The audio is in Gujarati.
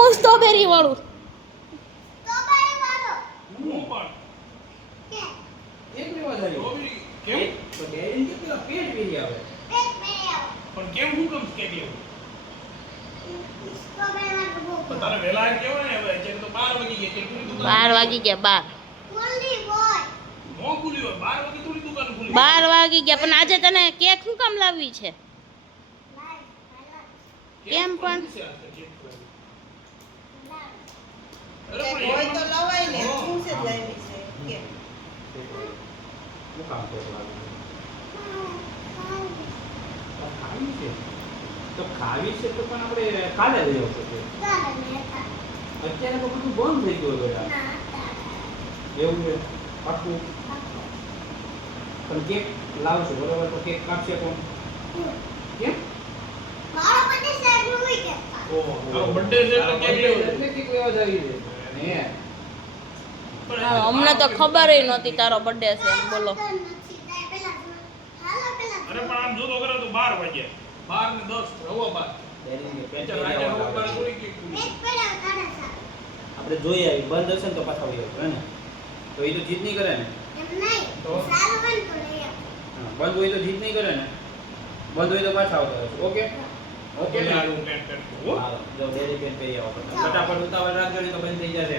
હું સ્ટ્રોબેરી વાળું. હું પણ એક રિવાજ આવ્યો કેમ તો ડેરી કે પેલા પેટ વેરી આવે પણ કેમ હું કેમ કેક લેવું પણ તારે વેલા એમ કહેવાય ને હવે અત્યારે તો 12 વાગી ગયા છે પૂરી દુકાન 12 વાગી ગયા 12. નો ખુલી હોય 12 વાગે થોડી દુકાન ખુલી 12 વાગી ગયા પણ આજે તને કેક શું કામ લાવવી છે? કેમ પણ? કોણ છે આ કેક ખવડાવી? અરે કે પણ હોય તો એમાં- લવાય ને હા. શું છે લાવી છે કે હું કામ કરતો ખાવી છે તો ખાવી છે તો પણ આપણે કાલે લઈ આવશું અત્યારે તો બધું બંધ થઈ ગયું બેટા એવું છે પાક્કું પણ કેક લાવશું બરોબર તો કેક કાપશે કોણ કેમ ઓહો તારો બર્થડે છે એટલે કેક લેવો છે. એટલે કેક લેવા જવી છે ને પણ હા, અમને તો ખબર નહોતી તારો બર્થડે છે એમ. બોલો. અરે પણ આમ જોતો કરે તો 12 વાગ્યા 12 ને 10 હવા 12 ડેરીને પેટ અત્યારે વેરી રાતે આવવા હવા 12 થોડી કેક ખુલી આપણે જોઈ આવી બંધ હશે ને તો પાછા આવી હે ને તો એ તો જીત નહીં કરે ને હા, બંધ હોય તો જીત નહીં કરે ને બંધ હોય તો પાછા આવતા રહેશે ઓકે ઓકે ઓકે ને લાડુ પેટ પેટ હો હાલો જો ડેરી પેટ પહેરી આવો ફટાફટ ઉતાવળ રાખજો ને તો બંધ થઈ જશે